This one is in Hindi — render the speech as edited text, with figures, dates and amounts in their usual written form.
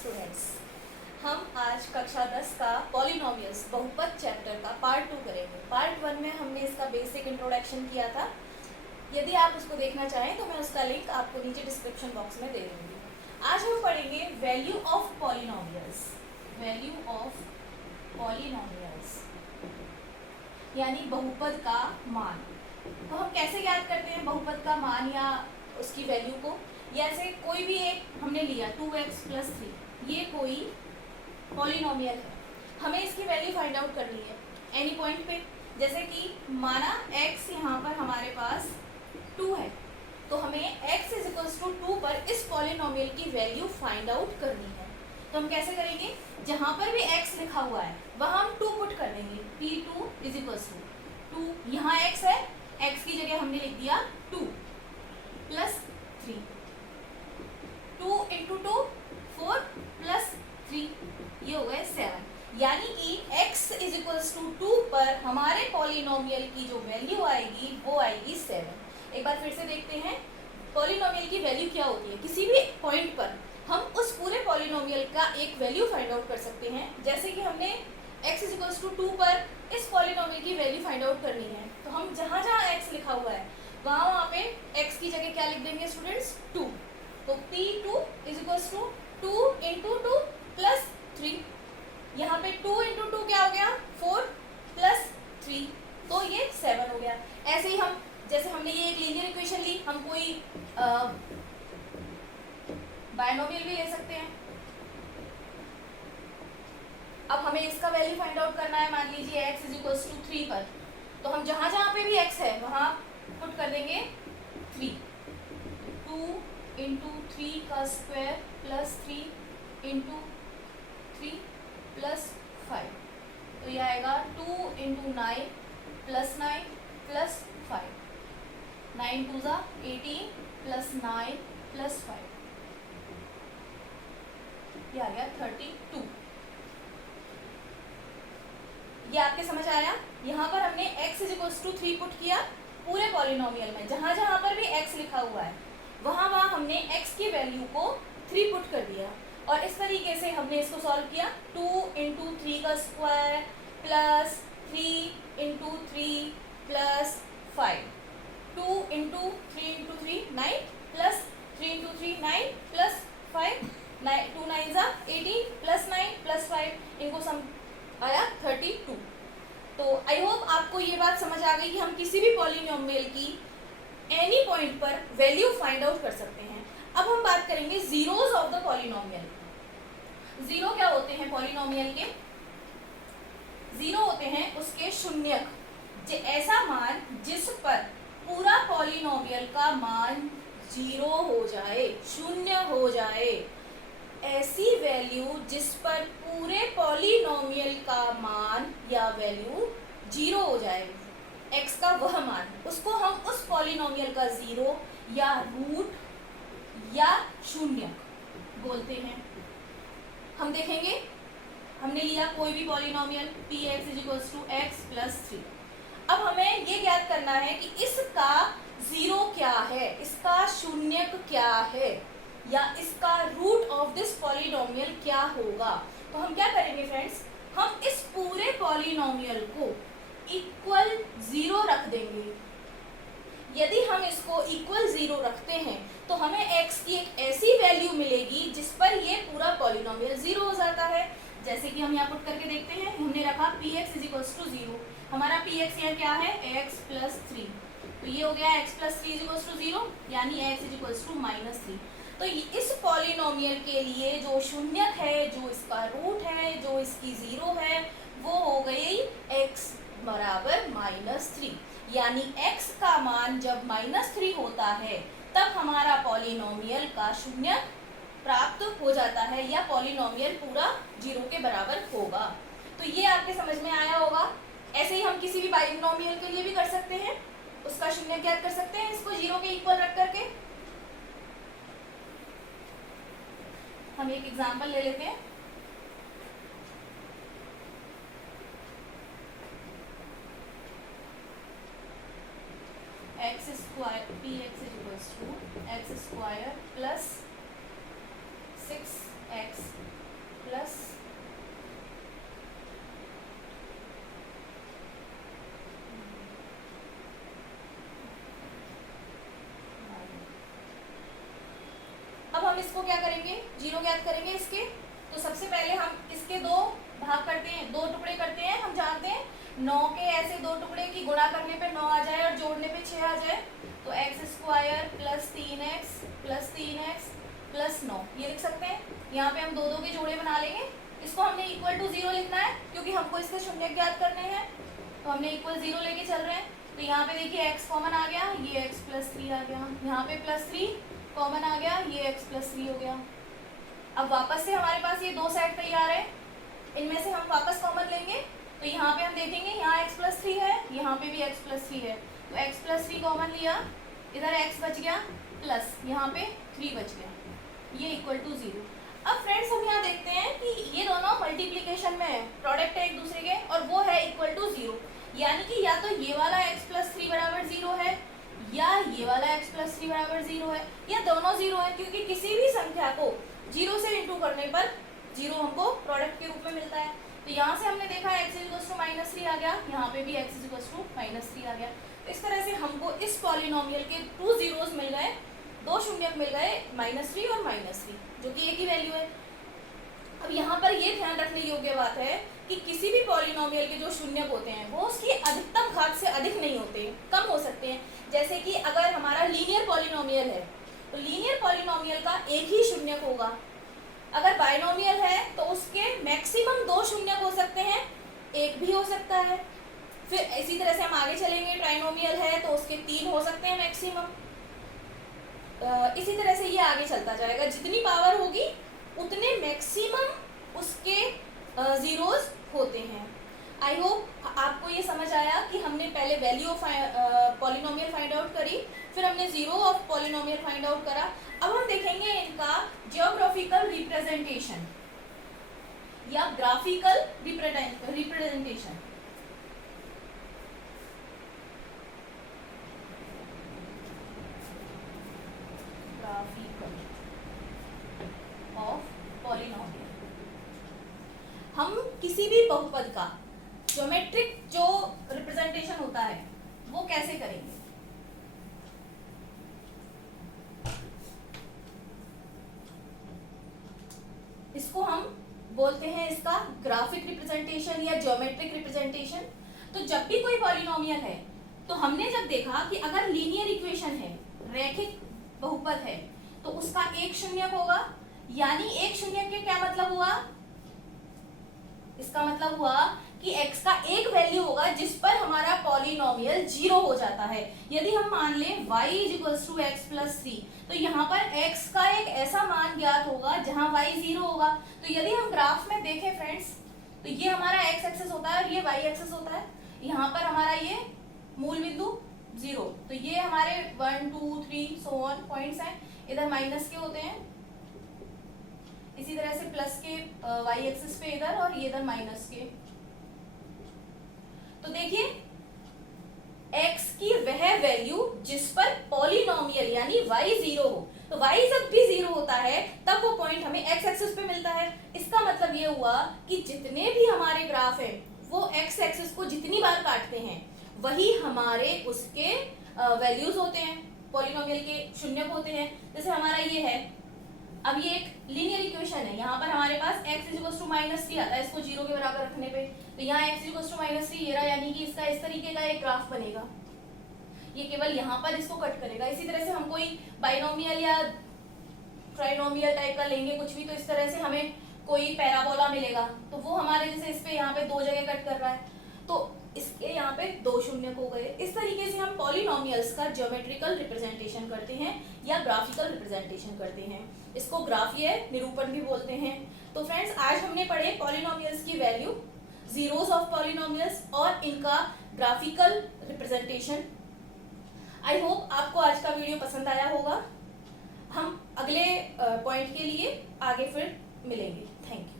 स्टूडेंट्स, हम आज कक्षा 10 का पॉलिनोमियल्स बहुपद चैप्टर का पार्ट 2 करेंगे। पार्ट 1 में हमने इसका बेसिक इंट्रोडक्शन किया था। यदि आप उसको देखना चाहें तो मैं उसका लिंक आपको नीचे डिस्क्रिप्शन बॉक्स में दे दूँगी। आज हम पढ़ेंगे value of polynomials. Value of polynomials यानी बहुपद का मान। तो हम कैसे याद करते हैं बहुपद का मान या उसकी वैल्यू को? जैसे कोई भी एक हमने लिया 2x + 3, ये कोई पॉलिनोमियल है, हमें इसकी वैल्यू फाइंड आउट करनी है एनी पॉइंट पे। जैसे कि माना x यहाँ पर हमारे पास 2 है, तो हमें x = 2 पर इस पॉलिनोमियल की वैल्यू फाइंड आउट करनी है। तो हम कैसे करेंगे? जहाँ पर भी x लिखा हुआ है वहाँ हम 2 पुट कर देंगे। p2 = 2, यहाँ x है, x की जगह हमने लिख दिया 2 + 3, 2 × 2 4 + 3, ये हो गए 7। यानी कि x = 2 पर हमारे पॉलिनोमियल की जो वैल्यू आएगी वो आएगी 7। एक बार फिर से देखते हैं पॉलिनोमियल की वैल्यू क्या होती है। किसी भी पॉइंट पर हम उस पूरे पॉलिनोमियल का एक वैल्यू फाइंड आउट कर सकते हैं। जैसे कि हमने x = 2 पर इस पॉलिनोमियल की वैल्यू फाइंड आउट करनी है, तो हम जहाँ जहाँ x लिखा हुआ है वहाँ पे x की जगह क्या लिख देंगे स्टूडेंट्स? 2। तो p2 = 2 × 2 + 3, यहाँ पे 2 × 2 क्या हो गया? 4 + 3, तो ये 7 हो गया। ऐसे ही हम जैसे हमने ये एक लीनियर इक्वेशन ली, हम कोई बायनोमियल भी ले सकते हैं। अब हमें इसका वैल्यू फाइंड आउट करना है। मान लीजिए x = 3 पर, तो हम जहाँ जहाँ पे भी x है वहाँ पुट कर देंगे 3। 2 × 3 का स्क्वायर + 3 × 3 + 5, तो ये आएगा 2 × 9 + 9 + 5, 9 2 = 18 + 9 + 5, ये आ गया 32। ये आपके समझ आया? यहाँ पर हमने x = 3 पुट किया पूरे पॉलिनोमियल में, जहाँ जहाँ पर भी x लिखा हुआ है वहाँ वहाँ हमने x की वैल्यू को 3 पुट कर दिया, और इस तरीके से हमने इसको सॉल्व किया। 2 × 3 का स्क्वायर + 3 × 3 + 5, 2 × 3 × 3 9 + 3 × 3 9 + 5, 2 9 = 18 + 9 + 5, इनको सम आया 32। तो आई होप आपको ये बात समझ आ गई कि हम किसी भी पॉलिनोमियल की एनी पॉइंट पर वैल्यू फाइंड आउट कर सकते हैं। अब हम बात करेंगे zeros of the polynomial. Zero क्या होते हैं पॉलिनोमियल के? जीरो होते हैं उसके शून्यक, ऐसा मान जिस पर पूरा पॉलिनोमियल का मान 0 हो जाए, शून्य हो जाए। ऐसी वैल्यू जिस पर पूरे पॉलिनोमियल का मान या वैल्यू 0 हो जाए, x का वह मान, उसको हम उस पॉलिनोमियल का 0 या रूट या शून्यक बोलते हैं। हम देखेंगे, हमने लिया कोई भी पॉलिनोमियल px = x + 3। अब हमें ये ज्ञात करना है कि इसका 0 क्या है, इसका शून्यक क्या है, या इसका रूट ऑफ दिस पॉलिनोमियल क्या होगा। तो हम क्या करेंगे फ्रेंड्स? हम इस पूरे पॉलिनोमियल को इक्वल 0 रख देंगे। यदि हम इसको इक्वल 0 रखते हैं तो हमें x की एक ऐसी वैल्यू मिलेगी जिस पर ये पूरा पॉलिनोमियल 0 हो जाता है। जैसे कि हम यहाँ पुट करके देखते हैं, हमने रखा px = 0, हमारा px यहाँ क्या है? x + 3, तो ये हो गया x + 3 = 0, यानी x = -3। तो इस पॉलिनोमियल के लिए जो शून्यक है, जो इसका रूट है, जो इसकी 0 है, वो हो गई x = -3। यानी x का मान जब -3 होता है तब हमारा पॉलिनोमियल का शून्यक प्राप्त हो जाता है, या पॉलिनोमियल पूरा 0 के बराबर होगा। तो ये आपके समझ में आया होगा। ऐसे ही हम किसी भी बाइनोमियल के लिए भी कर सकते हैं, उसका शून्यक ज्ञात कर सकते हैं इसको 0 के इक्वल रख करके। हम एक एग्जांपल ले लेते हैं। px = x² + 6x इसको क्या करेंगे, जीरो ज्ञात करेंगे इसके। तो सबसे पहले हम इसके दो भाग करते हैं, दो टुकड़े करते हैं। हम जानते हैं 9 के ऐसे दो टुकड़े की गुणा करने पे 9 आ जाए और जोड़ने पे 6 आ जाए। तो x square plus 3x plus 3x plus 9 ये लिख सकते हैं। यहाँ पे हम दो दो के जोड़े बना लेंगे। इसको हमने इक्वल टू 0 लिखना है क्योंकि हमको इसके शून्य ज्ञात करने हैं। तो हमने इक्वल 0 लेके चल रहे हैं। तो यहाँ पे देखिए x कॉमन आ गया, ये x प्लस 3 आ गया। यहाँ पे प्लस 3 कॉमन आ गया, ये x प्लस 3 हो गया। अब वापस से हमारे पास ये दो सेट तैयार है, इनमें से हम वापस कॉमन लेंगे। तो यहाँ पे हम देखेंगे यहाँ x प्लस 3 है, यहाँ पे भी x प्लस 3 है। तो x प्लस 3 कॉमन लिया, इधर x बच गया प्लस यहाँ पे 3 बच गया, ये इक्वल टू 0। अब फ्रेंड्स हम यहाँ देखते हैं कि ये दोनों मल्टीप्लिकेशन में है, प्रोडक्ट है एक दूसरे के, और वो है इक्वल टू 0। यानी कि या तो ये वाला x प्लस 3 बराबर 0 है या ये वाला x प्लस 3 बराबर 0 है, या दोनों 0 है, क्योंकि किसी भी संख्या को 0 से इंटू करने पर 0 हमको प्रोडक्ट के रूप में मिलता है। तो यहाँ से हमने देखा x = -3 आ गया, यहाँ पे भी x = -3 आ गया। तो इस तरह से हमको इस पॉलिनोमियल के 2 जीरोस मिल गए, दो शून्यक मिल गए, -3 और -3, जो कि एक ही वैल्यू है। अब यहाँ पर ये ध्यान रखने योग्य बात है कि किसी भी पॉलिनोमियल के जो शून्यक होते हैं वो उसकी अधिकतम घात से अधिक नहीं होते, कम हो सकते हैं। जैसे कि अगर हमारा लीनियर पॉलिनोमियल है तो लीनियर पॉलिनोमियल का एक ही शून्यक होगा। अगर बाइनोमियल है तो उसके मैक्सिमम 2 शून्यक हो सकते हैं, एक भी हो सकता है। फिर इसी तरह से हम आगे चलेंगे, ट्राइनोमियल है तो उसके 3 हो सकते हैं मैक्सिमम। इसी तरह से ये आगे चलता जाएगा, जितनी पावर होगी उतने मैक्सिमम उसके जीरोस होते हैं। आई होप आपको ये समझ आया कि हमने पहले value of polynomial find out करी, फिर हमने zero of polynomial find out करा। अब हम देखेंगे इनका जियोग्राफिकल रिप्रेजेंटेशन या ग्राफिकल रिप्रेजेंटेशन। ऑफ पॉलिनोमियल, हम किसी भी बहुपद का ज्योमेट्रिक जो रिप्रेजेंटेशन होता है वो कैसे करेंगे। इसको हम बोलते हैं इसका ग्राफिक रिप्रेजेंटेशन या ज्योमेट्रिक रिप्रेजेंटेशन। तो जब भी कोई पॉलिनोमियल है तो हमने जब देखा कि अगर लीनियर इक्वेशन है, रैखिक बहुपद है, तो उसका एक शून्यक होगा। यानी एक शून्यक के क्या मतलब हुआ, इसका मतलब हुआ कि x का एक वैल्यू होगा जिस पर हमारा पॉलिनोमियल 0 हो जाता है। यदि हम मान लें y = x + 3, तो यहाँ पर x का एक ऐसा मान ज्ञात होगा जहां y 0 होगा। तो यदि हम ग्राफ में देखें फ्रेंड्स, तो ये हमारा x एक्सिस होता है और ये y एक्सिस होता है। यहाँ पर हमारा ये मूल बिंदु 0, तो ये हमारे 1 2 3 सो ऑन पॉइंट्स हैं, इधर माइनस के होते हैं, इसी तरह से प्लस के y एक्सिस पे इधर, और ये इधर माइनस के। तो देखिए x की वह वैल्यू जिस पर पॉलिनोमियल यानी y 0 हो, तो y जब भी 0 होता है तब वो पॉइंट हमें x एक्सिस पे मिलता है। इसका मतलब ये हुआ कि जितने भी हमारे ग्राफ है वो x एक्सिस को जितनी बार काटते हैं वही हमारे उसके वैल्यूज होते हैं, पॉलिनोमियल के शून्यक होते हैं। जैसे हमारा ये है, अब ये एक लीनियर इक्वेशन है, यहाँ पर हमारे पास x = -3 आता है, इसको 0 के बराबर रखने पे, तो यहाँ x = -3 ये रहा, यानी कि इसका इस तरीके का एक ग्राफ बनेगा। ये केवल यहाँ पर इसको कट करेगा। इसी तरह से हम कोई बाइनोमियल या ट्राइनोमियल टाइप का लेंगे कुछ भी, तो इस तरह से हमें कोई पैराबोला मिलेगा, तो वो हमारे जैसे इस पे यहाँ पे 2 जगह कट कर रहा है, तो इसके यहाँ पे 2 शून्यक हो गए। इस तरीके से हम पॉलिनोमियल्स का ज्योमेट्रिकल रिप्रेजेंटेशन करते हैं या ग्राफिकल रिप्रेजेंटेशन करते हैं। इसको ग्राफीय निरूपण भी बोलते हैं। तो फ्रेंड्स, आज हमने पढ़े पॉलिनोमियल्स की वैल्यू, जीरोस ऑफ पॉलिनोमियल्स और इनका ग्राफिकल रिप्रेजेंटेशन। आई होप आपको आज का वीडियो पसंद आया होगा। हम अगले पॉइंट के लिए आगे फिर मिलेंगे। Thank you.